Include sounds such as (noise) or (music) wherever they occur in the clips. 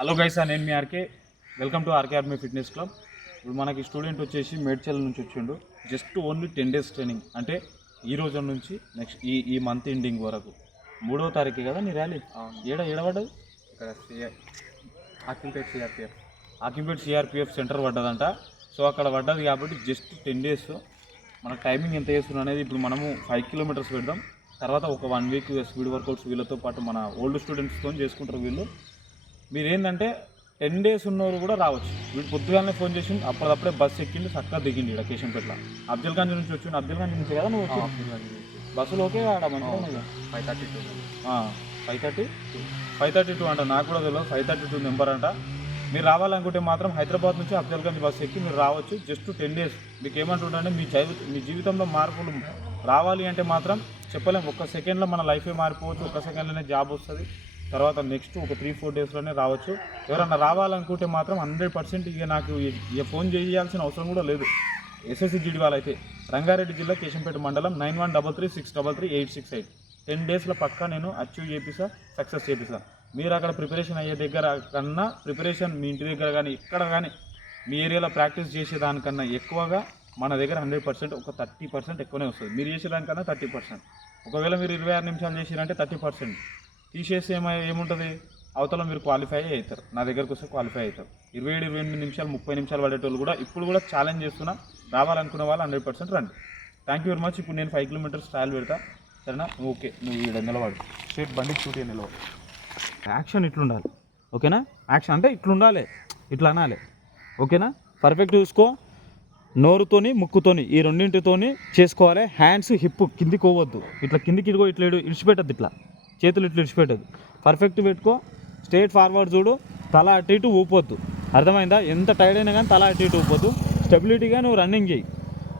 Hello guys నేను మీ RK. Welcome to RK army fitness club ఇప్పుడు మనకి స్టూడెంట్ వచ్చేసి మేడ్చల్ నుంచి వచ్చిండు. Just only ten days training అంటే ఈ రోజు నుంచి నెక్స్ట్ ఈ ఈ మంత్ ఎండింగ్ వరకు. మూడో తారీఖు కదా నీ ర్యాలీ ఏడ ఏడబడ్డది ఇక్కడ Hakimpet CRPF Hakimpet CRPF centre పడ్డదంట. So అక్కడ పడ్డది కాబట్టి జస్ట్ టెన్ డేస్ మన టైమింగ్ ఎంత చేస్తున్నాం అనేది ఇప్పుడు మనము ఫైవ్ కిలోమీటర్స్ పెడదాం. తర్వాత ఒక వన్ వీక్ స్పీడ్ వర్కౌట్స్ వీళ్ళతో పాటు మన ఓల్డ్ స్టూడెంట్స్తో చేసుకుంటారు వీళ్ళు. మీరు ఏంటంటే టెన్ డేస్ ఉన్నవారు కూడా రావచ్చు. వీడు పొద్దుగానే ఫోన్ చేసి అప్పటిదప్పుడే బస్సు ఎక్కింది చక్కగా దిగింది ఇక్కడ కేశంపేటలో అఫ్జల్గంజ్ నుంచి వచ్చిండు అఫ్జల్గంజ్ నుంచి కదా నువ్వు వచ్చి బస్సులో ఓకే ఆడ మంచిగా five thirty two five thirty five thirty two అంట నాకు కూడా తెలియదు ఫైవ్ థర్టీ టూ నెంబర్ అంట. మీరు రావాలనుకుంటే మాత్రం హైదరాబాద్ నుంచి అఫ్జల్గంజ్ బస్సు ఎక్కి మీరు రావచ్చు జస్ట్ టెన్ డేస్ మీకు ఏమంటుంటే మీ జీవి మీ జీవితంలో మార్పులు రావాలి అంటే మాత్రం చెప్పలేం. ఒక్క సెకండ్లో మన లైఫే మారిపోవచ్చు ఒక్క సెకండ్లోనే జాబ్ వస్తుంది. తర్వాత నెక్స్ట్ ఒక త్రీ ఫోర్ డేస్లోనే రావచ్చు. ఎవరన్నా రావాలనుకుంటే మాత్రం హండ్రెడ్ పర్సెంట్ ఇక నాకు ఇక ఫోన్ చేయాల్సిన అవసరం కూడా లేదు. ఎస్ఎస్సి జీడి వాళ్ళైతే రంగారెడ్డి జిల్లా కేశంపేట మండలం nine one double three six double three eight six eight. Ten డేస్లో పక్కా నేను అచీవ్ చేపిస్తా సక్సెస్ చేపిస్తా మీరు అక్కడ ప్రిపరేషన్ అయ్యే దగ్గర కన్నా ప్రిపరేషన్ మీ ఇంటి దగ్గర కానీ ఇక్కడ కానీ మీ ఏరియాలో ప్రాక్టీస్ చేసేదానికన్నా ఎక్కువగా మన దగ్గర హండ్రెడ్ పర్సెంట్ ఒక థర్టీ పర్సెంట్ ఎక్కువనే వస్తుంది. మీరు చేసేదానికన్నా థర్టీ పర్సెంట్ ఒకవేళ మీరు ఇరవై ఆరు నిమిషాలు చేసిరంటే థర్టీ పర్సెంట్ తీసేసి ఏమై ఏముంటుంది? అవతల మీరు క్వాలిఫై అవుతారు నా దగ్గరకు వస్తే క్వాలిఫై అవుతారు ఇరవై ఏడు ఇరవై ఎనిమిది నిమిషాలు ముప్పై నిమిషాలు పడేటోళ్ళు కూడా ఇప్పుడు కూడా ఛాలెంజ్ చేస్తున్నా. రావాలనుకునే వాళ్ళు హండ్రెడ్ పర్సెంట్ రండి. థ్యాంక్ యూ వెరీ మచ్ ఇప్పుడు నేను ఫైవ్ కిలోమీటర్స్ ట్రయల్ పెడతా. సరేనా? ఓకే. నువ్వు ఈడ నిలబడు. స్ట్రేట్ బండి చూటి నిలబడు. యాక్షన్ ఇట్లుండాలి. ఓకేనా? యాక్షన్ అంటే ఇట్లుండాలి. ఇట్లా అనాలి. ఓకేనా? పర్ఫెక్ట్ చూసుకో. నోరుతోని ముక్కుతోని ఈ రెండింటితోని చేసుకోవాలి. హ్యాండ్స్ హిప్ కిందికి పోవద్దు. ఇట్లా కిందికి ఇదిగో ఇట్లా ఇడు- ఇడిచిపెట్టద్దు ఇట్లా. చేతులు ఇట్లా ఇడిచిపెట్టద్దు పర్ఫెక్ట్ పెట్టుకో స్ట్రేట్ ఫార్వర్డ్ చూడు తల అటు ఇటు ఊపొద్దు. అర్థమైందా? ఎంత టైర్డ్ అయినా కానీ తల అటు ఇటు ఊపొద్దు. స్టెబిలిటీగా నువ్వు రన్నింగ్ చేయి.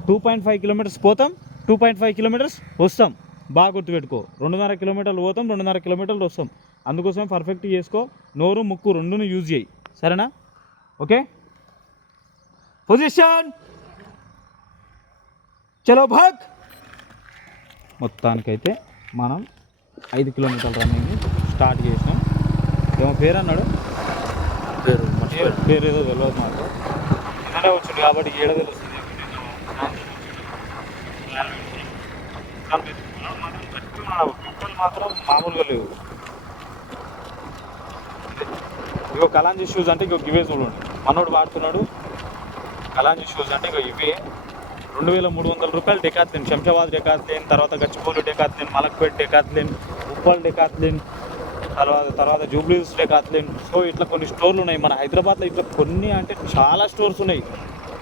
టూ పాయింట్ ఫైవ్ కిలోమీటర్స్ పోతాం టూ పాయింట్ ఫైవ్ కిలోమీటర్స్ వస్తాం. బాగా గుర్తుపెట్టుకో. రెండున్నర కిలోమీటర్లు పోతాం రెండున్నర కిలోమీటర్లు వస్తాం. అందుకోసం పర్ఫెక్ట్ చేసుకో. నోరు ముక్కు రెండును యూజ్ చేయి. సరేనా? ఓకే పొజిషన్ చలో భాగ్! మొత్తానికైతే మనం ఐదు కిలోమీటర్ల రన్నింగ్ స్టార్ట్ చేసినాం. ఏమో పేరు అన్నాడు పేరు పేరు ఏదో తెలియదు నాకు ఇదనే వచ్చింది కాబట్టి ఏడ తెలుస్తుంది. మాత్రం మామూలుగా లేవు ఇగో కలాంజీ షూస్ అంటే ఇగో ఇవే చూడండి. మనోడు వాడుతున్నాడు. కలాంజీ షూస్ అంటే ఇగో ఇవే. రెండు వేల మూడు వందల రూపాయలు డెకాత్లిన్ శంషాబాద్ డెకాత్లిన్ తర్వాత గచ్చిపోలు డెకాత్లిన్ మలక్పేట్ డెకాత్లిన్ ఉప్పల్ డెకాత్లిన్ తర్వాత తర్వాత జూబ్లీస్ డెకాత్లిన్. సో ఇట్లా కొన్ని స్టోర్లు ఉన్నాయి. మన హైదరాబాద్లో ఇట్లా కొన్ని అంటే చాలా స్టోర్స్ ఉన్నాయి.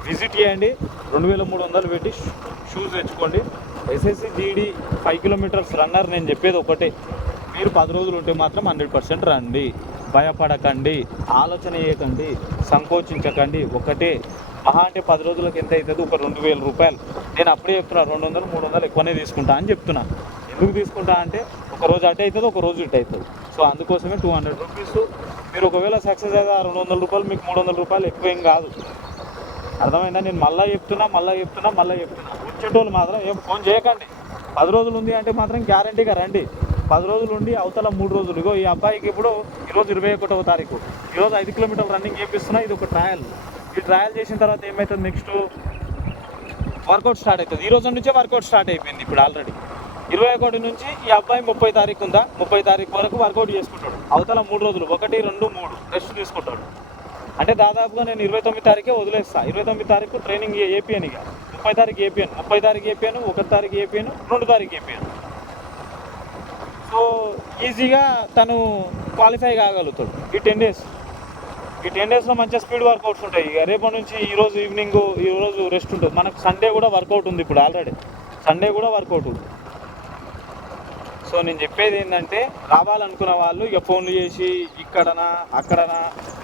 విజిట్ చేయండి. రెండు వేల మూడు వందలు పెట్టి షూస్ తెచ్చుకోండి. SSC GD five kilometres runner నేను చెప్పేది ఒకటే. మీరు పది రోజులు ఉంటే మాత్రం హండ్రెడ్ పర్సెంట్ రండి. భయపడకండి. ఆలోచన చేయకండి. సంకోచించకండి. ఒకటే. మహా అంటే పది రోజులకు ఎంత అవుతుంది? ఒక రెండు వేల రూపాయలు. నేను అప్పుడే చెప్తున్నా రెండు వందలు మూడు వందలు ఎక్కువనే తీసుకుంటా అని చెప్తున్నా. ఎందుకు తీసుకుంటా అంటే ఒక రోజు అటు అవుతుంది ఒక రోజు ఇటు అవుతుంది. సో అందుకోసమే టూ హండ్రెడ్ రూపీస్ మీరు ఒకవేళ సక్సెస్ అయితే ఆ రెండు వందల రూపాయలు మీకు మూడు వందల రూపాయలు ఎక్కువ ఏం కాదు. అర్థమైందా? నేను మళ్ళీ చెప్తున్నా మళ్ళీ చెప్తున్నా మళ్ళీ చెప్తున్నా. వచ్చేటోళ్ళు మాత్రం ఏం ఫోన్ చేయకండి. పది రోజులు ఉంది అంటే మాత్రం గ్యారంటీగా రండి. పది రోజులు ఉండి అవతల మూడు రోజులు. ఇగో ఈ అబ్బాయికి ఇప్పుడు ఈరోజు ఇరవై ఒకటవ తారీఖు. ఈరోజు ఐదు కిలోమీటర్ల రన్నింగ్ చేపిస్తున్నా ఇది ఒక ట్రయల్ ఈ ట్రయల్ చేసిన తర్వాత ఏమవుతుంది నెక్స్ట్ వర్కౌట్ స్టార్ట్ అవుతుంది. ఈ రోజు నుంచే వర్కౌట్ స్టార్ట్ అయిపోయింది ఇప్పుడు ఆల్రెడీ ఇరవై ఒకటి నుంచి ఈ అబ్బాయి ముప్పై తారీఖు ఉందా? ముప్పై తారీఖు వరకు వర్కౌట్ చేసుకుంటాడు. అవతల మూడు రోజులు ఒకటి రెండు మూడు రెస్ట్ తీసుకుంటాడు. అంటే దాదాపుగా నేను ఇరవై తొమ్మిది తారీఖే వదిలేస్తా. ఇరవై తొమ్మిది తారీఖు ట్రైనింగ్ ఏపీఎన్ ఇక. ముప్పై తారీఖు ఏపీఎన్ ముప్పై తారీఖు ఏపీఎన్ ఒకటి తారీఖు ఏపీఎన్ రెండు తారీఖు ఏపీఎన్ సో ఈజీగా తను క్వాలిఫై కాగలుగుతాడు. ఈ టెన్ డేస్ ఈ టెన్ డేస్లో మంచిగా స్పీడ్ వర్కౌట్స్ ఉంటాయి. ఇక రేపటి నుంచి ఈ రోజు ఈవినింగ్ ఈ రోజు రెస్ట్ ఉంటుంది. మనకు సండే కూడా వర్కౌట్ ఉంది ఇప్పుడు ఆల్రెడీ సండే కూడా వర్కౌట్ ఉంది. సో నేను చెప్పేది ఏంటంటే రావాలనుకున్న వాళ్ళు ఇక ఫోన్లు చేసి ఇక్కడనా అక్కడనా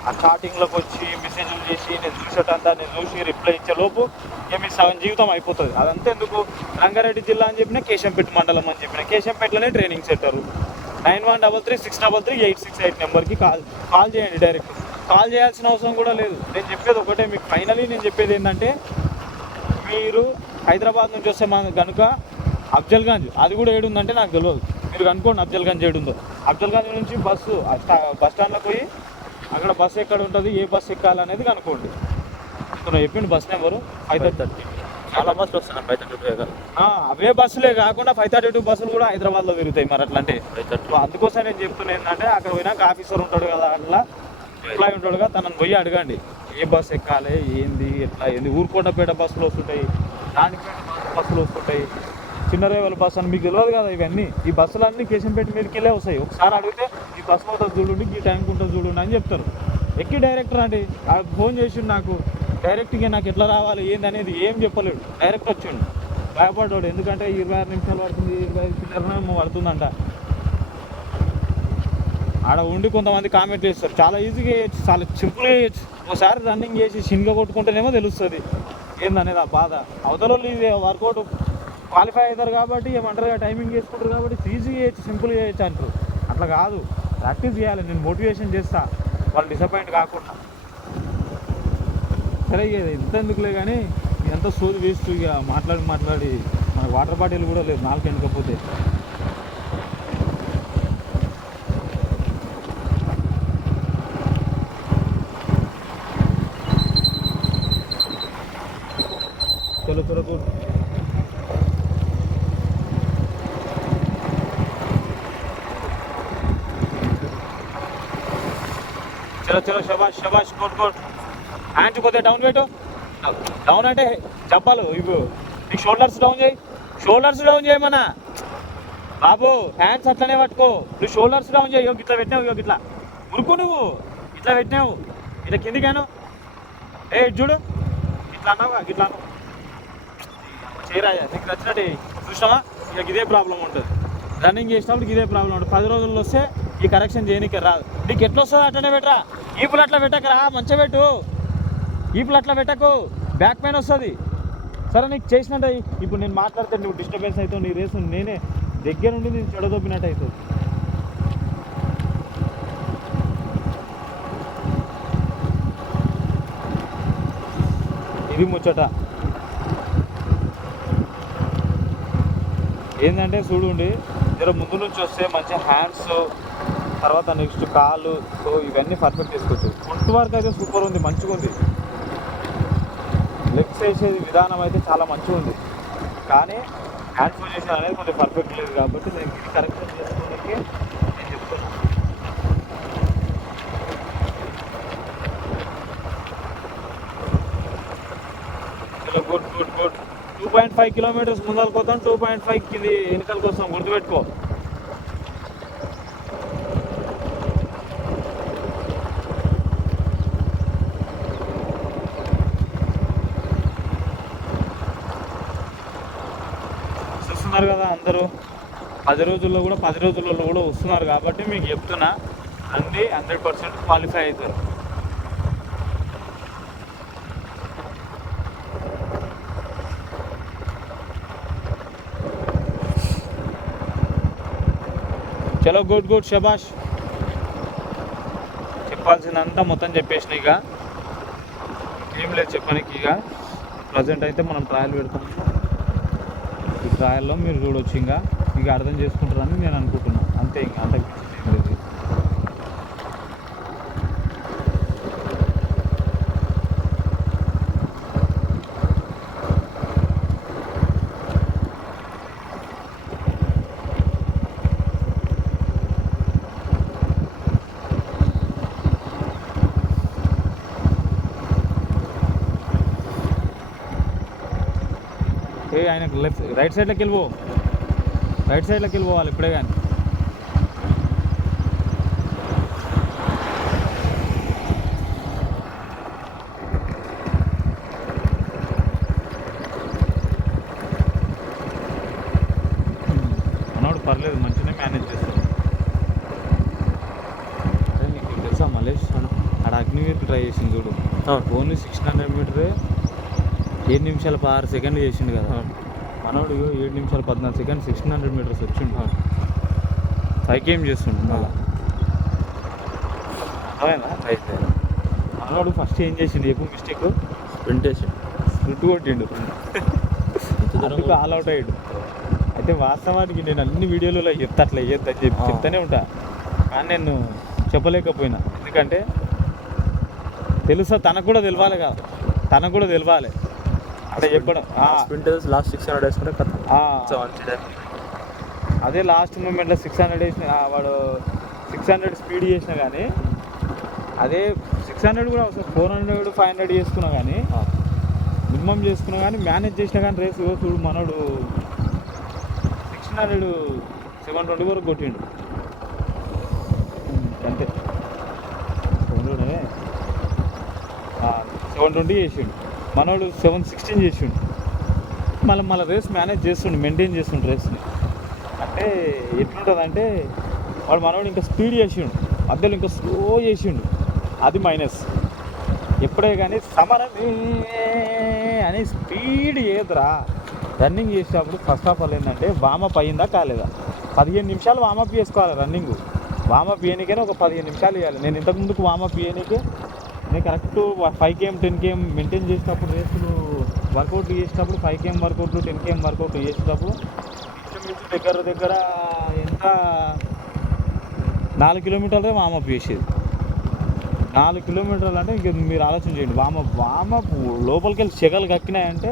ఆ స్టార్టింగ్లోకి వచ్చి మెసేజ్లు చేసి నేను చూసేటంతా నేను చూసి రిప్లై ఇచ్చేలోపు ఇక మీ సగం జీవితం అయిపోతుంది. అదంతా ఎందుకు? రంగారెడ్డి జిల్లా అని చెప్పిన కేశంపేట మండలం అని చెప్పిన. కేశంపేటలోనే training centre nine one double three six double three eight six eight నెంబర్కి కాల్ కాల్ చేయండి డైరెక్ట్ కాల్ చేయాల్సిన అవసరం కూడా లేదు. నేను చెప్పేది ఒకటే మీకు ఫైనలీ నేను చెప్పేది ఏంటంటే మీరు హైదరాబాద్ నుంచి వస్తే మన కనుక అఫ్జల్గంజ్ అది కూడా ఏడుందంటే నాకు తెలియదు. మీరు కనుక్కోండి అఫ్జల్గంజ్ ఏడుందో. అఫ్జల్గంజ్ నుంచి బస్సు బస్ స్టాండ్లోకి పోయి అక్కడ బస్సు ఎక్కడ ఉంటుంది ఏ బస్సు ఎక్కాలనేది కనుక్కోండి. ఇప్పుడు చెప్పిండు bus number five thirty. Thirty చాలా బస్సులు వస్తున్నాయి ఫైవ్ థర్టీ టూ అవే బస్సులే కాకుండా ఫైవ్ థర్టీ టూ బస్సులు కూడా హైదరాబాద్లో తిరుగుతాయి మరి అట్లా అంటే ఫైవ్ థర్టీ అందుకోసం నేను చెప్తున్నా ఏంటంటే అక్కడ పోయినాక ఆఫీసర్ ఉంటాడు కదా అట్లా. ఎంప్లాయ్ ఉంటాడుగా తనని పోయి అడగండి. ఏ బస్ ఎక్కాలి ఏంది ఎట్లా ఏంది? ఊరుకొండపేట బస్సులు వస్తుంటాయి రాణిపేట బస్సులు వస్తుంటాయి. చిన్న రేవల బస్సు అని మీకు తెలియదు కదా ఇవన్నీ? ఈ బస్సులు అన్నీ కేశంపేట మీదకి వెళ్ళే వస్తాయి. ఒకసారి అడిగితే ఈ బస్సు పోతుంది చూడండి ఈ టైంకి ఉంటుంది చూడండి అని చెప్తారు. ఎక్కి డైరెక్టర్ అండి ఫోన్ చేసిండు నాకు. డైరెక్ట్గా నాకు ఎట్లా రావాలి ఏంది అనేది ఏం చెప్పలేడు. డైరెక్ట్ వచ్చిండు. భయపడ్డాడు ఎందుకంటే ఇరవై ఆరు నిమిషాలు పడుతుంది ఇరవై ఐదు పడుతుందంట. ఆడ ఉండి కొంతమంది కామెంట్ చేస్తారు. చాలా ఈజీగా చేయొచ్చు చాలా సింపుల్గా చేయొచ్చు. ఒకసారి రన్నింగ్ చేసి షిన్గా కొట్టుకుంటేనేమో తెలుస్తుంది. ఏందనేది ఆ బాధ? అవతల వాళ్ళు ఇది వర్కౌట్ క్వాలిఫై అవుతారు కాబట్టి ఏమంటారు? టైమింగ్ చేసుకుంటారు కాబట్టి ఈజీగా చేయొచ్చు సింపుల్గా చేయొచ్చు అంటారు. అట్లా కాదు. ప్రాక్టీస్ చేయాలి. నేను మోటివేషన్ చేస్తా. వాళ్ళు డిసప్పాయింట్ కాకుండా. సరే ఇక ఇంత ఎందుకులే కానీ ఎంత సోది వేస్ట్ ఇక మాట్లాడి మాట్లాడి మనకు వాటర్ బాటిల్ కూడా లేదు. నాలుగు వెనకపోతే చలో చలో కూర్చో. చలో చలో శబాష్ శబాష్ కోట్ కోట్ హ్యాండ్స్ డౌన్ పెట్టు. డౌన్ అంటే చెప్పాలి ఇవ్వు. నీ షోల్డర్స్ డౌన్ చేయి. షోల్డర్స్ డౌన్ చేయమన్నా బాబు హ్యాండ్స్ అట్లనే పట్టుకో. నువ్వు షోల్డర్స్ డౌన్ చేయి. ఇగో ఇట్లా పెట్టినావు ఇవ్వ ఇట్లా ఉరుకు నువ్వు. ఇట్లా పెట్టినావు. ఇట్లా కిందికాను. ఏ చూడు. ఇట్లా అన్నావు ఇట్లా అన్నావు. చేయరాజా నీకు నచ్చినట్టు చూసినావా? ఇక ఇదే ప్రాబ్లం ఉంటుంది. రన్నింగ్ చేసినప్పుడు ఇదే ప్రాబ్లం ఉంటుంది. పది రోజుల్లో వస్తే ఈ కరెక్షన్ చేయనీకి రాదు. నీకు ఎట్లా వస్తుంది అట్లనే పెట్టరా. ఈపులు అట్లా పెట్టకరా. మంచిగా పెట్టు. ఇప్పుడు అట్లా పెట్టకు. బ్యాక్ పెయిన్ వస్తుంది. సరే నీకు చేసినట్టు. ఇప్పుడు నేను మాట్లాడితే నువ్వు డిస్టర్బెన్స్ అవుతావు నీ రేసు నేనే దగ్గర నుండి నేను చెడదొబ్బినట్టు అవుతుంది ఇది ముచ్చట. ఏంటంటే చూడండి జర ముందు నుంచి వస్తే మంచి హ్యాండ్స్ తర్వాత నెక్స్ట్ కాళ్ళు సో ఇవన్నీ పర్ఫెక్ట్ తీసుకోవచ్చు ఫుట్ వర్క్ అయితే సూపర్ ఉంది మంచిగా ఉంది. చేసే విధానం అయితే చాలా మంచిగా ఉంది. కానీ హ్యాండ్ పొజిషన్ అనేది కొంచెం పర్ఫెక్ట్ లేదు కాబట్టి నేను ఇది కరెక్షన్ చేసుకోవడానికి నేను చెప్తున్నాను good good good. Two point five kilometres ముందరకు పోతాం టూ పాయింట్ ఫైవ్ కింది వెనకాలకు వస్తాం గుర్తుపెట్టుకో చూస్తున్నారు కదా అందరూ పది రోజుల్లో కూడా పది రోజుల్లో కూడా వస్తున్నారు కాబట్టి మీకు చెప్తున్నా అన్నీ హండ్రెడ్ పర్సెంట్ క్వాలిఫై అవుతారు. చలో గుడ్ గుడ్ శబాష్ చెప్పాల్సిందంతా మొత్తం చెప్పేసిన ఇక. ఏం లేదు చెప్పడానికి ఇక. ప్రజెంట్ అయితే మనం ట్రయల్ పెడతాం. రాయల్లో మీరు చూడొచ్చు ఇంకా. మీకు అర్థం చేసుకుంటారని నేను అనుకుంటున్నాను అంతే ఇంకా అంతకు ఆయన లెఫ్ట్ రైట్ సైడ్లోకి వెళ్ళిపో. రైట్ సైడ్లోకి వెళ్ళిపోవాలి ఇప్పుడే కానీ. మనోడు పర్లేదు మేనేజ్ చేస్తాడు. అరే నీకు తెలుసా మలేష్ ఆడ అగ్నివీర్కి ట్రై చేసింది చూడు. ఓన్లీ సిక్స్టీన్ హండ్రెడ్ ఏడు నిమిషాల పదహారు సెకండ్లు చేసిండు కదా. మనోడు ఏడు నిమిషాలు పద్నాలుగు సెకండ్ సిక్స్టీన్ హండ్రెడ్ మీటర్స్ వచ్చిండు. పైకి ఏం చేస్తుండు? మళ్ళా అయితే మనోడు ఫస్ట్ ఏం చేసిండు చెప్పు మిస్టేక్ స్ప్రింట్ వేసి స్ప్రిట్ కొట్టిండు. అందుకు ఆల్ అవుట్ అయ్యాడు. అయితే వాస్తవానికి నేను అన్ని వీడియోలలో చెప్తా అట్లా ఆ. చెప్తానే ఉంటా. కానీ నేను చెప్పలేకపోయినా. ఎందుకంటే తెలుసా తనకు కూడా తెలవాలి కదా. తనకు కూడా తెలవాలి అంటే చెప్పడం. స్ప్రింటర్స్ లాస్ట్ సిక్స్ హండ్రెడ్ వేసుకుంటే కథ అదే లాస్ట్ మూమెంట్లో సిక్స్ హండ్రెడ్ వేసిన వాడు సిక్స్ హండ్రెడ్ స్పీడ్ చేసినా కానీ అదే సిక్స్ హండ్రెడ్ కూడా అవసరం. ఫోర్ హండ్రెడ్ ఫైవ్ హండ్రెడ్ చేసుకున్నా కానీ మినిమం చేసుకున్నా కానీ మేనేజ్ చేసినా కానీ రేసు చూడు మనోడు సిక్స్ హండ్రెడ్ సెవెన్ ట్వంటీ వరకు కొట్టిండు. అంతే. సెవెన్ ట్వంటీ చేసిండు. మనోడు సెవెన్ సిక్స్టీన్ చేసిండు. మళ్ళీ మళ్ళీ రేస్ మేనేజ్ చేస్తుండు మెయింటైన్ చేస్తుండు రేస్ని అంటే ఎట్లుంటుంది అంటే వాడు మనోడు ఇంకా స్పీడ్ చేసిండు. మధ్యలో ఇంకా స్లో చేసిండు. అది మైనస్ ఎప్పుడే కానీ సమరమే అని స్పీడ్ చేయదురా. రన్నింగ్ చేసేటప్పుడు ఫస్ట్ ఆఫ్ ఆల్ ఏంటంటే వామప్ అయిందా కాలేదా? పదిహేను నిమిషాలు వామప్ చేసుకోవాలి రన్నింగ్ వామప్ చేయనికైనా ఒక పదిహేను నిమిషాలు ఇవ్వాలి నేను ఇంతకుముందుకు warm up చేయనికే correct five KM ten KM maintain చేసేటప్పుడు రేసులు వర్కౌట్ చేసేటప్పుడు ఫైవ్ కేఎం వర్కౌట్లు టెన్ కేఎం వర్కౌట్ చేసేటప్పుడు ఇంచుమించు దగ్గర దగ్గర ఎంత? నాలుగు కిలోమీటర్లే వామప్ చేసేది. నాలుగు కిలోమీటర్లు అంటే ఇంక మీరు ఆలోచన చేయండి. వామప్ వామప్ లోపలికి వెళ్ళి చెగలు కక్కినాయంటే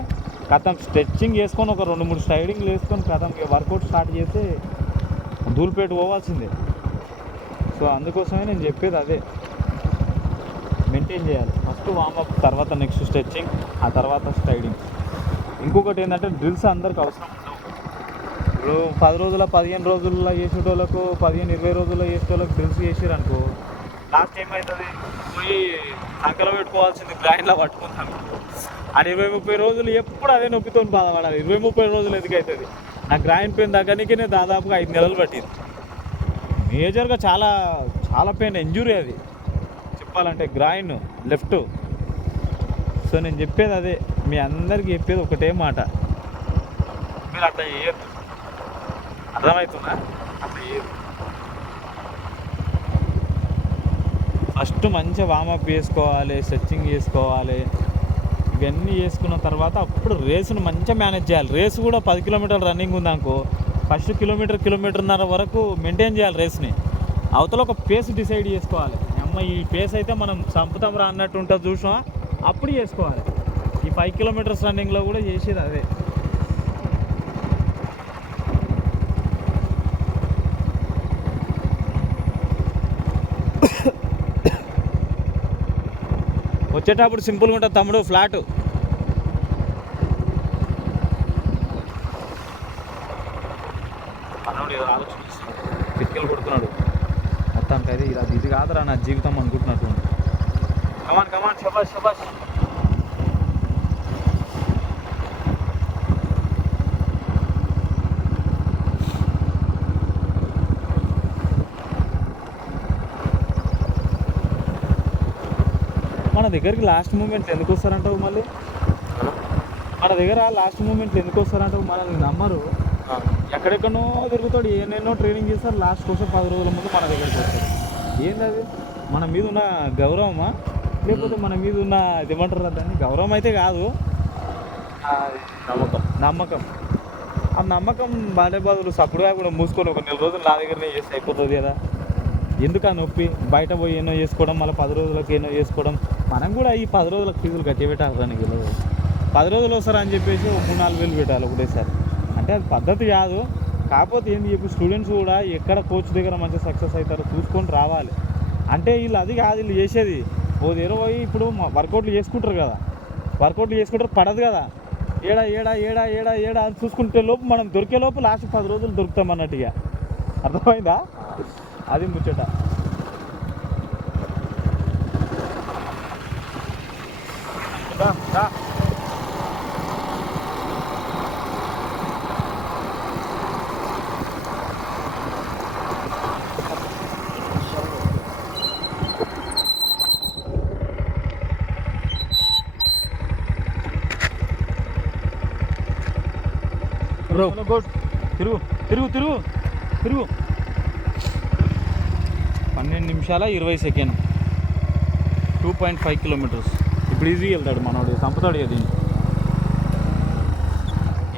కథం స్ట్రెచ్చింగ్ చేసుకొని ఒక రెండు మూడు స్ట్రైడింగ్లు వేసుకొని కథం వర్కౌట్ స్టార్ట్ చేస్తే ధూళిపేట పోవాల్సిందే. సో అందుకోసమే నేను చెప్పేది అదే. మెయింటైన్ చేయాలి. ఫస్ట్ వామప్ తర్వాత నెక్స్ట్ స్ట్రెచ్చింగ్ ఆ తర్వాత స్ట్రైడింగ్ ఇంకొకటి ఏంటంటే డ్రిల్స్ అందరికి అవసరం ఉండవు. ఇప్పుడు పది రోజుల పదిహేను రోజుల్లో చేసేటోళ్ళకు పదిహేను ఇరవై రోజుల్లో చేసేటోళ్ళకి డ్రిల్స్ చేసారు అనుకో లాస్ట్ ఏమవుతుంది పోయి సంకలో పెట్టుకోవాల్సింది గ్రైండ్లో పట్టుకుంటాను ఆ ఇరవై ముప్పై రోజులు ఎప్పుడు అదే నొప్పితో బాధపడాలి. ఇరవై ముప్పై రోజులు ఎందుకు నా గ్రైండ్ పెయిన్ దగ్గరికి నేను దాదాపుగా ఐదు నెలలు పట్టింది. మేజర్గా చాలా చాలా పెయిన్ ఇంజురీ అది. చెప్పాలంటే గ్రైండ్ లెఫ్ట్. సో నేను చెప్పేది అదే మీ అందరికీ చెప్పేది ఒకటే మాట. మీరు అట్లా చేయొద్దు. అర్థమవుతుందా? అట్లా చేయొద్దు. ఫస్ట్ మంచిగా వామప్ చేసుకోవాలి స్ట్రెచ్చింగ్ చేసుకోవాలి. ఇవన్నీ చేసుకున్న తర్వాత అప్పుడు రేసును మంచిగా మేనేజ్ చేయాలి. రేసు కూడా పది కిలోమీటర్ల రన్నింగ్ ఉందనుకో ఫస్ట్ కిలోమీటర్ కిలోమీటర్న్నర వరకు మెయింటైన్ చేయాలి రేస్ని. అవతల ఒక పేస్ డిసైడ్ చేసుకోవాలి. అమ్మ ఈ పేస్ అయితే మనం చంపుతాం రా అన్నట్టు ఉంటుంది చూసాం అప్పుడు చేసుకోవాలి. ఈ ఫైవ్ కిలోమీటర్స్ రన్నింగ్లో కూడా చేసేది అదే. (coughs) వచ్చేటప్పుడు సింపుల్గా ఉంటుంది తమ్ముడు ఫ్లాట్ మనోడు ఏదో ఆలోచిస్తున్నాడు కిటికీలు కొడుతున్నాడు అయితే ఇది ఇది కాదురా నా జీవితం అనుకుంటున్నట్టు. కమాన్ కమాన్ శబాష్ శబాష్ మన దగ్గరికి లాస్ట్ మూమెంట్ ఎందుకు వస్తారంటావు మళ్ళీ? మన దగ్గర లాస్ట్ మూమెంట్ ఎందుకు వస్తారంటావు మనల్ని నమ్మరు. ఎక్కడెక్కడో తిరుగుతాడు ఏనేనో ట్రైనింగ్ చేస్తారు లాస్ట్ కోసం పది రోజుల ముందు మన దగ్గరికి వస్తారు. ఏంది అది మన మీద ఉన్న గౌరవమా? లేకపోతే మన మీద ఉన్న ఇది ఏమంటారు దాన్ని? గౌరవం అయితే కాదు. ఆ, నమ్మకం. నమ్మకం. ఆ నమ్మకం బాడే బదులు సప్పుడుగా కూడా మూసుకొని ఒక నెల రోజులు నా దగ్గరనే చేస్తే అయిపోతుంది కదా. ఎందుకు ఆ నొప్పి? బయట పోయి ఎన్నో చేసుకోవడం మళ్ళీ పది రోజులకు ఎన్నో చేసుకోవడం. మనం కూడా ఈ పది రోజులకు ఫీజులు కట్టి పెట్టాలని పది రోజులు వస్తారని చెప్పేసి ఒక మూడు నాలుగు వేలు పెట్టాలి ఒకటేసారి అంటే అది పద్ధతి కాదు. కాకపోతే ఏంది చెప్పి స్టూడెంట్స్ కూడా ఎక్కడ కోచ్ దగ్గర మంచిగా సక్సెస్ అవుతారో చూసుకొని రావాలి. అంటే వీళ్ళు అది కాదు వీళ్ళు చేసేది ఓ ఇరవై ఇప్పుడు వర్కౌట్లు చేసుకుంటారు కదా. వర్కౌట్లు చేసుకుంటారు పడదు కదా. ఏడా ఏడా ఏడా ఏడా ఏడా అని చూసుకుంటే లోపు మనం దొరికే లోపు లాస్ట్ పది రోజులు దొరుకుతాం అన్నట్టుగా. అర్థమైందా? అది ముచ్చట. Good. తిరుగు తిరుగు తిరుగు తిరుగు. పన్నెండు నిమిషాల ఇరవై second. Two point five kilometres ఇప్పుడు ఈజీగా వెళ్తాడు మనోడు చంపుతాడు ఇక దీన్ని.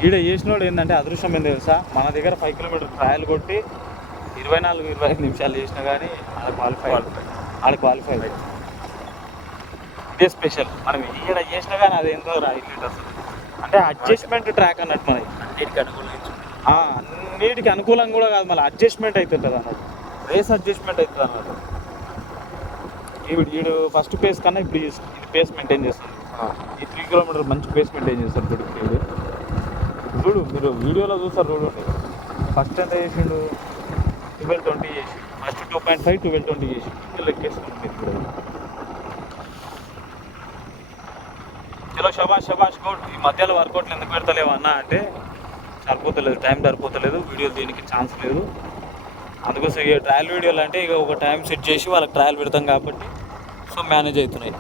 ఈడ చేసినోడు ఏంటంటే అదృష్టం ఏంది తెలుసా? మన దగ్గర ఫైవ్ కిలోమీటర్ ట్రయల్ కొట్టి ఇరవై నాలుగు ఇరవై ఐదు నిమిషాలు చేసినా కానీ ఆడ క్వాలిఫై ఆడ క్వాలిఫై ఇదే స్పెషల్ మనం ఇక్కడ చేసినా కానీ అది ఏందో రా అసలు అంటే అడ్జస్ట్మెంట్ ట్రాక్ అన్నట్టు మనకి అన్నిటికీ అనుకూలించు ఆ, అన్నిటికి అనుకూలం కూడా కాదు మళ్ళీ అడ్జస్ట్మెంట్ అవుతుంటుంది అన్నట్టు. రేస్ అడ్జస్ట్మెంట్ అవుతుంది అన్నట్టు. ఈవిడ వీడు ఫస్ట్ పేస్ కన్నా ఇప్పుడు ఇది పేస్ మెయింటైన్ చేస్తుంది. ఈ త్రీ కిలోమీటర్ మంచి పేస్ మెయింటైన్ చేస్తాడు ఇప్పుడు వీడు చూడు మీరు వీడియోలో చూస్తారు చూడండి ఫస్ట్ ఎంత చేసిండు? ట్వెల్వ్ ట్వంటీ చేసి first two point five twelve twenty చేసి లెక్కేసుకుంటుంది ఇప్పుడు చలో శబాష్ శబాష్ గుడ్ ఈ మధ్యలో వర్కౌట్లు ఎందుకు పెడతలేవు అన్న అంటే సరిపోతలేదు టైం సరిపోతలేదు వీడియో దీనికి ఛాన్స్ లేదు. అందుకోసం ఇక ట్రయల్ వీడియోలు అంటే ఇక ఒక టైం సెట్ చేసి వాళ్ళకి ట్రయల్ పెడతాం కాబట్టి సో మేనేజ్ అవుతున్నాయి.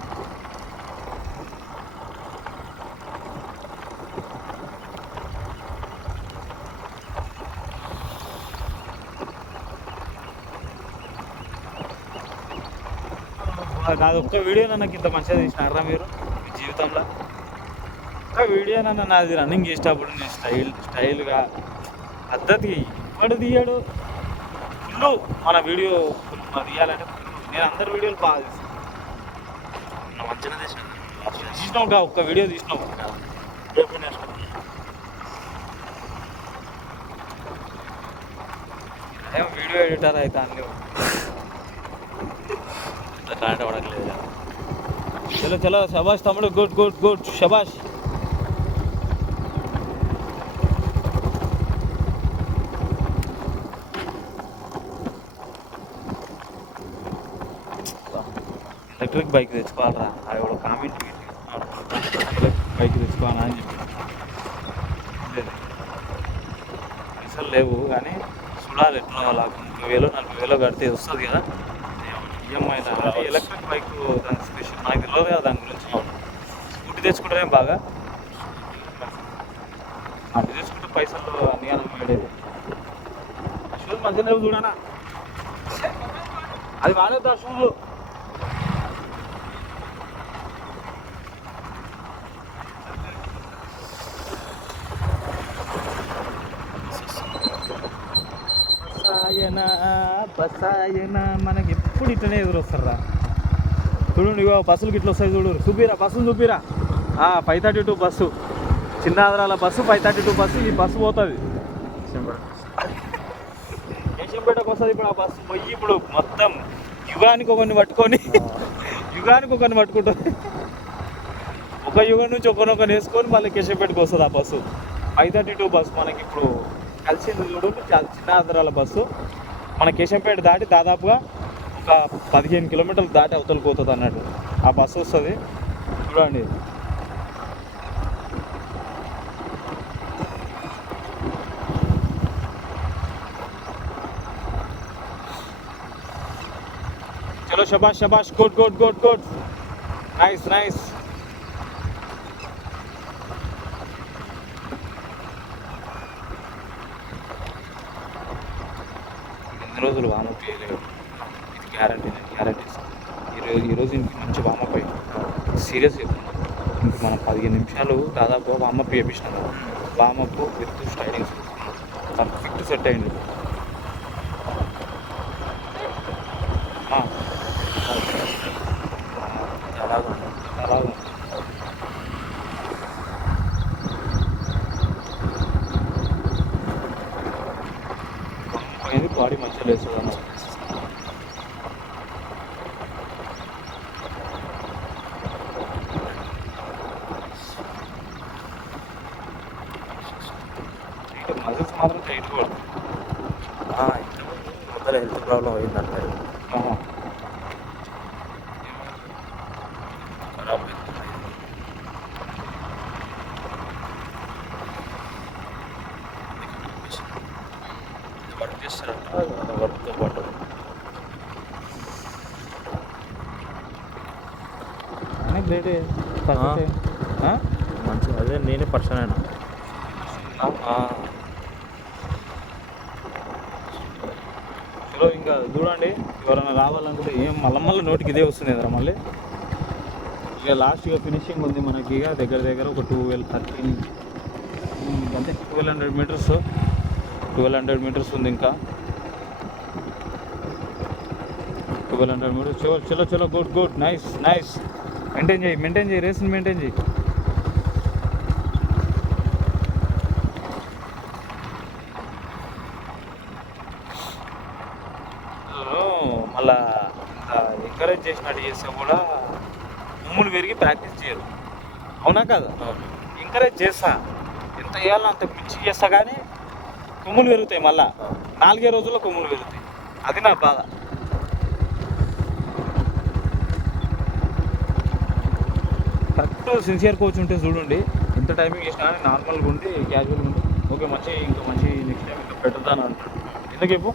నాది ఒక్క వీడియో నాకు ఇంత మంచిగా తీసినారా మీరు మీ జీవితంలో? ఒక్క వీడియో నన్ను నాది రన్నింగ్ చేసేటప్పుడు నేను స్టైల్ స్టైల్గా పద్ధతి ఇప్పుడు తీయడు? ఫుల్ మన వీడియో ఫుల్ తీయాలంటే. నేను అందరి వీడియోలు బాగా తీస్తాను మంచిగా తీసిన. తీసినావు కా ఒక్క వీడియో తీసినావు. రేపు నెక్స్ట్ ఏం వీడియో ఎడిటర్ అయితే అన్నీ ఇంత కరెంట్ పడకలేదు చలో చలో శబాష్ తమ్ముడు గుడ్ గుడ్ గుడ్ శబాష్ ఎలక్ట్రిక్ బైక్ తెచ్చుకోవాలరా. అది కూడా కామెంట్ ఎలక్ట్రిక్ బైక్ తెచ్చుకోవాలా అని చెప్పి. పైసలు లేవు కానీ చూడాలి ఎట్లా అలా ముప్పై వేలు నలభై వేలు కడితే వస్తుంది కదా. ఈఎంఐ ఎలక్ట్రిక్ బైక్ దాని స్పెషల్ నాకు తెలియదు కదా దాని గురించి. స్కూటీ తెచ్చుకుంటే బాగా. అది తెచ్చుకుంటే పైసలు అన్ని వేడేది షూస్ మంచిగా లేవు చూడనా అది బాగాలేదు ఆ షూలు. బసాయన బసాయన మనకి ఎప్పుడు ఇట్లనే ఎదురొస్తారా చూడండి ఇగో బస్సులు ఇట్లా వస్తాయి చూడు. చూపిరా బస్సులు చూపిరా ఫైవ్ థర్టీ టూ బస్సు. చిన్న ఆదరాల bus five thirty two bus ఈ బస్సు పోతుంది. కేశంపేటకు వస్తుంది ఇప్పుడు ఆ బస్సు. పోయి ఇప్పుడు మొత్తం యుగానికి ఒకరిని పట్టుకొని యుగానికి ఒకరిని పట్టుకుంటుంది ఒక యుగం నుంచి ఒకరినొకరిని వేసుకొని మళ్ళీ కేశంపేటకు వస్తుంది ఆ bus. Five thirty two bus మనకి ఇప్పుడు కలిసి చూడు చాలా చిన్న ఆంధ్రాల బస్సు. మన కేశంపేట దాటి దాదాపుగా ఒక పదిహేను కిలోమీటర్లు దాటి అవతలకు పోతుంది అన్నట్టు. ఆ బస్సు వస్తుంది. చూడండి. చలో శబాష్ శబాష్ good good good good nice nice ఎన్ని రోజులు వామప్ చేయలేవు ఇది గ్యారంటీ నేను గ్యారంటీ ఈరోజు ఈరోజు ఇంటికి మంచి వామప్ అయింది సీరియస్ చెప్తున్నాను ఇంక మనం పదిహేను నిమిషాలు దాదాపు warm up చేపించినాం warm up with stylings. Perfect set అయింది. ముందర హెల్త్ ప్రాబ్లం అయిందంట ఇక లాస్ట్ ఇక ఫినిషింగ్ ఉంది మనకి. ఇక దగ్గర దగ్గర ఒక ట్వెల్వ్ థర్టీన్ అంటే twelve hundred metres twelve hundred metres ఉంది ఇంకా. ట్వెల్వ్ హండ్రెడ్ మీటర్స్ చలో చలో చలో good good nice nice maintain చేయి మెయింటైన్ చేయి రేస్ని మెయింటైన్ చేయి. మళ్ళా ఎంకరేజ్ చేసినట్టు చేస్తే కూడా ముమ్ములు పెరిగి ప్రాక్టీస్ చేయరు. అవునా కదా? ఎంకరేజ్ చేస్తా. ఎంత వేయాలో అంత పిచ్చి చేస్తా కానీ కొమ్ములు పెరుగుతాయి మళ్ళా. నాలుగే రోజుల్లో కొమ్ములు పెరుగుతాయి అది నా బాధ. కరెక్ట్ సిన్సియర్ కోచ్ ఉంటే చూడండి. ఎంత టైమింగ్ చేసినా కానీ నార్మల్గా ఉండి క్యాజువల్గా ఉండి ఓకే మంచి ఇంకా మంచి నెక్స్ట్ టైం ఇంకా పెట్టుదాను అంటాడు. ఎందుకు చెప్పు?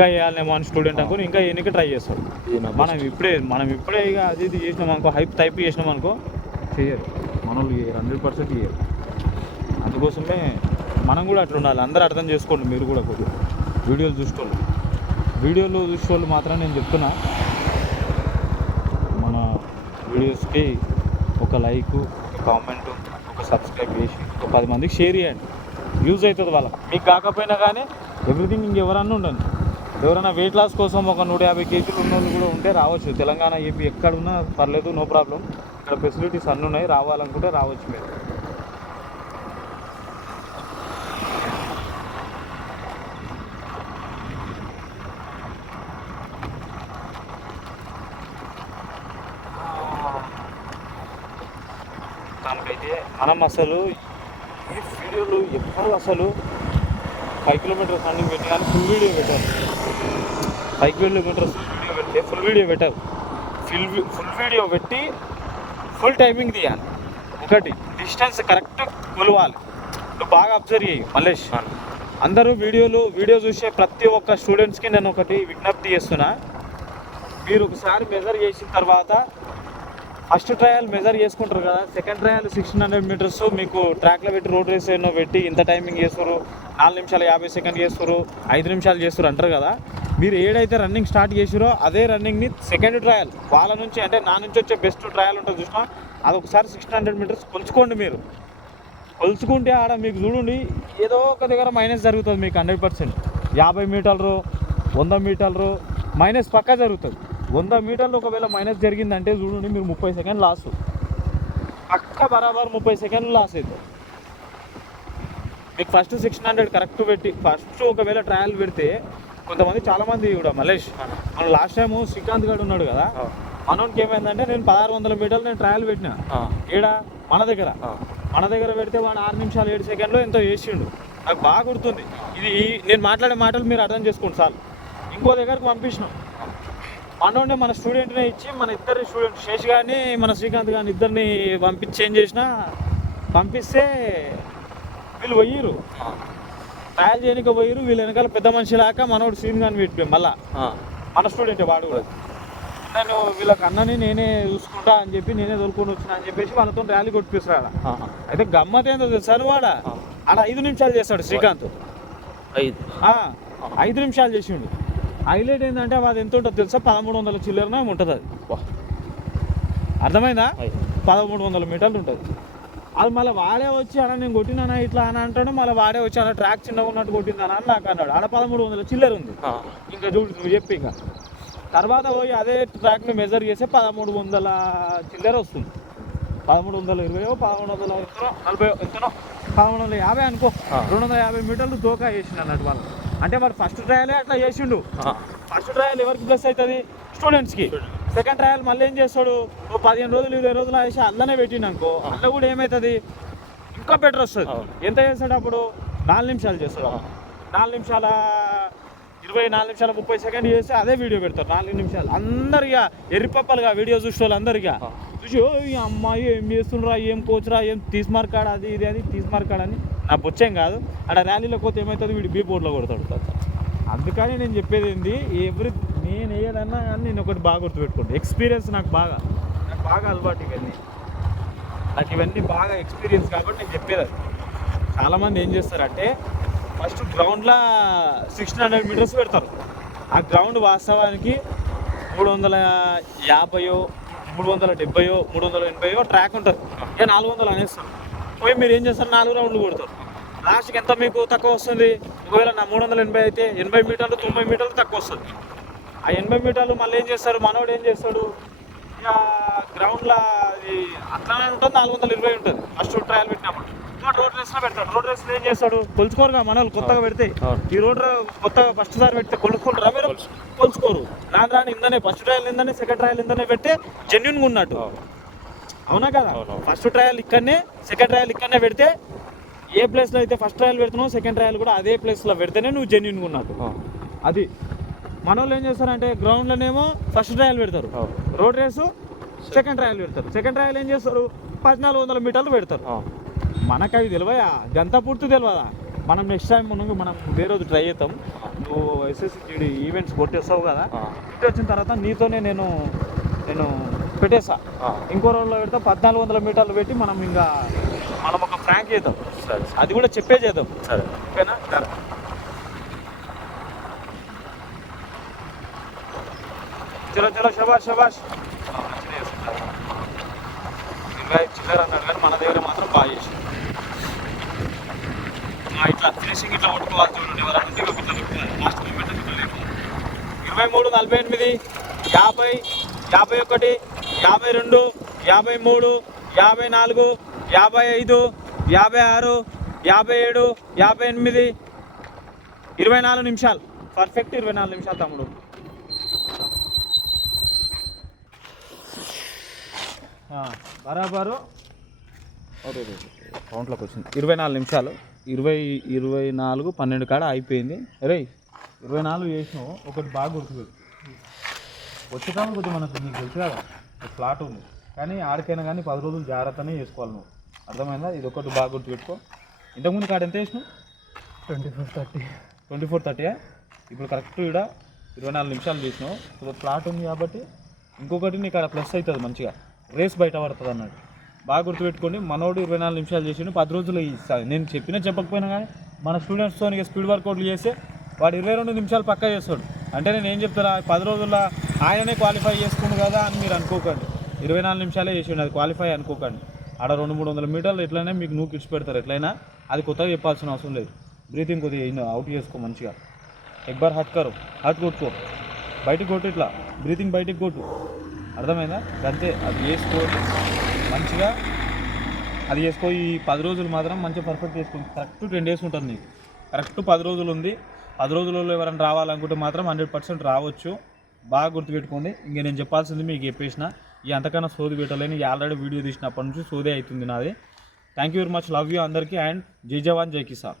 ఇంకా వేయాలేమో అని స్టూడెంట్ అనుకుని ఇంకా ఎన్నిక ట్రై చేస్తాడు మనం ఇప్పుడే మనం ఇప్పుడే ఇక అది ఇది చేసినాం అనుకో హైప్ టైప్ చేసినాం అనుకో చేయరు. మన వాళ్ళు హండ్రెడ్ పర్సెంట్ చేయరు అందుకోసమే మనం కూడా అట్లా ఉండాలి. అందరూ అర్థం చేసుకోండి మీరు కూడా కొద్దిగా. వీడియోలు చూసేవాళ్ళు వీడియోలు చూసేవాళ్ళు మాత్రం నేను చెప్తున్నా మన వీడియోస్కి ఒక లైక్ ఒక కామెంట్ ఒక సబ్స్క్రైబ్ చేసి ఒక పది మందికి షేర్ చేయండి. యూజ్ అవుతుంది వాళ్ళకి. మీకు కాకపోయినా కానీ ఎవ్రీథింగ్ ఇంకెవరన్నా ఉండండి. ఎవరైనా వెయిట్ లాస్ కోసం ఒక నూట యాభై కేజీలు ఉన్న వాళ్ళు కూడా ఉంటే రావచ్చు. తెలంగాణ ఏపీ ఎక్కడున్నా పర్లేదు నో ప్రాబ్లం ఇక్కడ ఫెసిలిటీస్ అన్నీ ఉన్నాయి రావాలనుకుంటే రావచ్చు మీరు. దానికైతే మనం అసలు ఈ వీడియోలు ఎప్పుడు అసలు ఫైవ్ కిలోమీటర్స్ రన్నింగ్ పెట్టి కానీ ఫుల్ వీడియో పెట్టారు. ఫైవ్ కిలోమీటర్స్ వీడియో పెడితే ఫుల్ వీడియో పెట్టారు. ఫుల్ ఫుల్ వీడియో పెట్టి ఫుల్ టైమింగ్ తీయాలి. ఒకటి డిస్టెన్స్ కరెక్ట్ కొలవాలి. నువ్వు బాగా అబ్జర్వ్ చేయి మల్లేష్. అందరూ వీడియోలు వీడియో చూసే ప్రతి ఒక్క స్టూడెంట్స్కి నేను ఒకటి విజ్ఞప్తి చేస్తున్నా. మీరు ఒకసారి మెజర్ చేసిన తర్వాత ఫస్ట్ ట్రయల్ మెజర్ చేసుకుంటారు కదా. Second trial sixteen hundred metres మీకు ట్రాక్లో పెట్టి రోడ్ రేస్ ఎన్నో పెట్టి ఇంత టైమింగ్ చేస్తారు. నాలుగు నిమిషాలు యాభై సెకండ్ చేస్తారు. ఐదు నిమిషాలు చేస్తారు అంటారు కదా. మీరు ఏడైతే రన్నింగ్ స్టార్ట్ చేసిరో అదే రన్నింగ్ని సెకండ్ ట్రయల్ వాళ్ళ నుంచి అంటే నా నుంచి వచ్చే బెస్ట్ ట్రయల్ ఉంటుంది చూసినా అది ఒకసారి సిక్స్టీన్ హండ్రెడ్ మీటర్స్ కొలుచుకోండి మీరు. కొలుచుకుంటే ఆడ మీకు చూడండి ఏదో ఒక దగ్గర మైనస్ జరుగుతుంది మీకు హండ్రెడ్ పర్సెంట్ యాభై మీటర్లు వంద మీటర్లు మైనస్ పక్కా జరుగుతుంది. వంద మీటర్లు ఒకవేళ మైనస్ జరిగిందంటే చూడండి మీరు ముప్పై సెకండ్ లాస్ పక్క బరాబర్ ముప్పై సెకండ్లు లాస్ అవుతుంది మీకు ఫస్ట్ సిక్స్టీన్ హండ్రెడ్ కరెక్ట్ పెట్టి ఫస్ట్ ఒకవేళ ట్రయల్ పెడితే కొంతమంది చాలామంది కూడా మలేష్ మన లాస్ట్ టైము శ్రీకాంత్ గారు ఉన్నాడు కదా మనోనికి ఏమైందంటే నేను పదహారు వందల మీటర్లు నేను ట్రయల్ పెట్టిన. ఈడ మన దగ్గర. మన దగ్గర పెడితే వాడు ఆరు నిమిషాలు ఏడు సెకండ్లో ఎంతో చేసిండు. నాకు బాగా గుర్తుంది. ఇది నేను మాట్లాడే మాటలు మీరు అర్థం చేసుకోండి సార్. ఇంకో దగ్గరకు పంపించినాం. మనోడే మన స్టూడెంట్నే ఇచ్చి మన ఇద్దరు స్టూడెంట్ శేష్ గారిని మన శ్రీకాంత్ గారిని ఇద్దరిని పంపించి చేంజ్ చేసిన పంపిస్తే వీళ్ళు పోయిర్రు. ట్రయల్ చేయడానికి పోయిర్రు వీళ్ళు వెనకాల పెద్ద మనిషి లాగా మనోడు సీన్ గాని పెట్టి మళ్ళా. మన స్టూడెంట్ వాడు కూడా. నేను వీళ్ళకి అన్నని నేనే చూసుకుంటా అని చెప్పి నేనే తోలుకొని వచ్చిన అని చెప్పేసి వాళ్ళతో ర్యాలీ కొట్టిపిస్తాడు అయితే గమ్మత్ ఏందో తెలుసా వాడ? ఆడ ఐదు నిమిషాలు చేస్తాడు శ్రీకాంత్. ఐదు. ఐదు నిమిషాలు చేసిండు. హైలైట్ ఏంటంటే అది ఎంత ఉంటుంది తెలుసా? పదమూడు వందల చిల్లరన ఉంటుంది అది. అర్థమైందా. పదమూడు వందల మీటర్లు ఉంటుంది. అది మళ్ళీ వాడే వచ్చి అన్న నేను కొట్టినానా ఇట్లా అని అంటాడు. మళ్ళీ వాడే వచ్చి అన్న ట్రాక్ చిన్నగా ఉన్నట్టు కొట్టిందానా? అని నాకు అన్నాడు. ఆడ పదమూడు వందల చిల్లర ఉంది. ఇంకా చూడు నువ్వు చెప్పి ఇంకా. తర్వాత పోయి అదే ట్రాక్ని మెజర్ చేస్తే పదమూడు వందల చిల్లర వస్తుంది. పదమూడు వందల ఇరవయో పదమూడు వందల ఎంతనో నలభై ఎంతనో? పదమూడు వందల యాభై అనుకో. రెండు వందల యాభై మీటర్లు దోకా చేసిండు అన్నట్టు వాళ్ళు. అంటే మరి ఫస్ట్ ట్రయలే అట్లా చేసిండు. ఫస్ట్ ట్రయల్ ఎవరికి ప్లస్ అవుతుంది? స్టూడెంట్స్కి సెకండ్ ట్రయల్ మళ్ళీ ఏం చేస్తాడు? ఓ పదిహేను రోజులు ఇరవై రోజులు వేసి అల్లనే పెట్టిండు అనుకో అల్ల కూడా ఏమవుతుంది ఇంకా బెటర్ వస్తుంది. ఎంత చేస్తాడు అప్పుడు? నాలుగు నిమిషాలు చేస్తాడు. నాలుగు నిమిషాల ఇరవై నాలుగు నిమిషాల ముప్పై సెకండ్ చేస్తే అదే వీడియో పెడతారు నాలుగు నిమిషాలు. అందరిగా ఎర్రిపప్పలుగా వీడియో చూసే వాళ్ళు అందరిగా. ఆ. చూసి "ఓ, ఈ అమ్మాయి ఏం చేస్తుండ్రా ఏం కోచ్రా ఏం తీసి అది ఇది అని తీసి అని. నా బొచ్చేం కాదు. అక్కడ ర్యాలీలో పోతే ఏమవుతుంది వీడు బీ బోర్డులో కొడతాడు. అందుకని నేను చెప్పేది ఏంది ఎవ్రీ నేను ఏదన్నా కానీ నేను ఒకటి బాగా గుర్తుపెట్టుకోండి ఎక్స్పీరియన్స్ నాకు బాగా. నాకు బాగా అలవాటు ఇవన్నీ. నాకు ఇవన్నీ బాగా ఎక్స్పీరియన్స్ కాబట్టి నేను చెప్పేది అది. చాలామంది ఏం చేస్తారంటే ఫస్ట్ గ్రౌండ్లో సిక్స్టీన్ హండ్రెడ్ మీటర్స్ పెడతారు. ఆ గ్రౌండ్ వాస్తవానికి మూడు వందల యాభయో మూడు వందల డెబ్బయో మూడు వందల ఎనభైయో ట్రాక్ ఉంటుంది. ఇక నాలుగు వందలు అనేస్తారు పోయి మీరు ఏం చేస్తారు? నాలుగు రౌండ్లు కొడతారు. లాస్ట్కి ఎంత మీకు తక్కువ వస్తుంది? ఒకవేళ నా మూడు వందల ఎనభై అయితే ఎనభై మీటర్లు తొంభై మీటర్లు తక్కువ వస్తుంది. ఆ ఎనభై మీటర్లు మళ్ళీ ఏం చేస్తారు? మనోడు ఏం చేస్తాడు? ఇక గ్రౌండ్లో అది అట్లానే ఉంటుంది నాలుగు వందల ఇరవై ఉంటుంది. ఫస్ట్ ట్రయల్ పెట్టినప్పుడు. రోడ్ రేస్లో పెడతాడు. రోడ్ రేస్లో ఏం చేస్తాడు? కొలుచుకోరుగా మన వాళ్ళు కొత్తగా పెడితే. ఈ రోడ్ కొత్తగా ఫస్ట్ సారి పెడితే కొలుచుకుంటారా? మీరు కొలుచుకోరు. రాను రాను ఇందనే ఫస్ట్ ట్రయల్ ఇందనే సెకండ్ ట్రయల్ ఇందనే పెడితే జెన్యున్గా ఉన్నట్టు అవునా. కదా. ఫస్ట్ ట్రయల్ ఇక్కడనే సెకండ్ ట్రయల్ ఇక్కడనే పెడితే ఏ ప్లేస్లో అయితే ఫస్ట్ ట్రయల్ పెడుతున్నావు సెకండ్ ట్రయల్ కూడా అదే ప్లేస్లో పెడితేనే నువ్వు జెన్యున్గా ఉన్నట్టు అది. మన వాళ్ళు ఏం చేస్తారంటే గ్రౌండ్లోనేమో ఫస్ట్ ట్రయల్ పెడతారు. రోడ్ రేసు సెకండ్ ట్రయల్ పెడతారు. సెకండ్ ట్రయల్ ఏం చేస్తారు? పద్నాలుగు వందల మీటర్లు పెడతారు. మనకు అవి తెలివయా? గంత పూర్తి తెలియదా మనం నెక్స్ట్ టైం మనం మనం వేరే రోజు ట్రై చేద్దాం. నువ్వు ఎస్ఎస్సి ఈవెంట్స్ కొట్టేస్తావు కదా? ఇటు వచ్చిన తర్వాత నీతోనే నేను నేను పెట్టేస్తా. ఇంకో రోజులో పెడితే పద్నాలుగు వందల మీటర్లు పెట్టి మనం ఇంకా మనం ఒక ఫ్రాంక్ చేద్దాం. సరే అది కూడా చెప్పే చేద్దాం. సరే. ఓకేనా? సరే. చలో చలో శబాష్ శబాష్ చిల్లర అన్నాడు కానీ మన దగ్గర మాత్రం బాగా చేసి ఇట్లా ఫినిషింగ్ ఇట్లా కొట్టుకోవాలి చూడండి ఇట్లా కొట్టుకోవాలి లాస్ట్ మూమెంట్ ఇట్లా ఇరవై మూడు నలభై ఎనిమిది యాభై యాభై ఒకటి యాభై రెండు యాభై మూడు యాభై నాలుగు యాభై ఐదు యాభై ఆరు యాభై ఏడు యాభై ఎనిమిది. ఇరవై నాలుగు నిమిషాలు. పర్ఫెక్ట్ ఇరవై నాలుగు నిమిషాలు తమ్ముడు. బరాబరు. కౌంట్లోకి వచ్చింది. ఇరవై నాలుగు నిమిషాలు. ఇరవై ఇరవై నాలుగు పన్నెండు కాడ అయిపోయింది. రే ఇరవై నాలుగు చేసినావు. ఒకటి బాగా గుర్తుపెట్టు వచ్చేటప్పుడు కొద్దిగా మనకు నీకు తెలుసు కదా ఒక ఫ్లాట్ ఉంది. కానీ ఆడికైనా కానీ పది రోజులు జాగ్రత్తనే చేసుకోవాలి నువ్వు. అర్థమైందా? ఇది ఒకటి బాగా గుర్తుపెట్టుకో. ఇంతకుముందు కాడ ఎంత వేసినావు twenty four thirty. Twenty four థర్టీయా? ఇప్పుడు కరెక్ట్ ఇక్కడ ఇరవై నాలుగు నిమిషాలు చేసినావు. ఇప్పుడు ఫ్లాట్ ఉంది కాబట్టి ఇంకొకటి నీకు అక్కడ ప్లస్ అవుతుంది మంచిగా. రేస్ బయట పడుతుంది అన్నట్టు బాగా గుర్తుపెట్టుకోండి. మనోడు ఇరవై నాలుగు నిమిషాలు చేసిండు. పది రోజులు ఇస్తాను నేను చెప్పినా చెప్పకపోయినా కానీ మన స్టూడెంట్స్తో స్పీడ్ వర్కౌట్లు చేస్తే వాడు ఇరవై రెండు నిమిషాలు పక్కా చేస్తాడు. అంటే నేను ఏం చెప్తారా పది రోజుల్లో ఆయననే క్వాలిఫై చేసుకుండు కదా అని మీరు అనుకోకండి. ఇరవై నాలుగు నిమిషాలే చేసిండు అది క్వాలిఫై అనుకోకండి. ఆడ రెండు మూడు వందల మీటర్లు ఎట్లయినా మీకు నువ్వు కిడ్స్ పెడతారు. ఎట్లయినా అది కొత్తగా చెప్పాల్సిన అవసరం లేదు. బ్రీతింగ్ కొద్దిగా ఇన్ అవుట్ చేసుకో మంచిగా. ఎక్బార్ హట్ కరు హట్ కొట్టుకో బయటకు కొట్టు ఇట్లా. బ్రీతింగ్ బయటికి కొట్టు. అర్థమైందా? అంతే అది చేసుకోవాలి మంచిగా అది చేసుకో ఈ పది రోజులు మాత్రం మంచిగా పర్ఫెక్ట్ చేసుకోండి కరెక్ట్ టెన్ డేస్ ఉంటుంది. నీకు కరెక్ట్ పది రోజులు ఉంది. పది రోజులలో ఎవరైనా రావాలనుకుంటే మాత్రం హండ్రెడ్ పర్సెంట్ రావచ్చు. బాగా గుర్తుపెట్టుకోండి. ఇంక నేను చెప్పాల్సింది మీకు చెప్పేసిన ఈ అంతకన్నా సోది పెట్టలేని ఆల్రెడీ వీడియో తీసినప్పటి నుంచి సోదే అవుతుంది నాది. Thank you very much love you అందరికీ. అండ్ జై జవాన్ జై కిసాన్.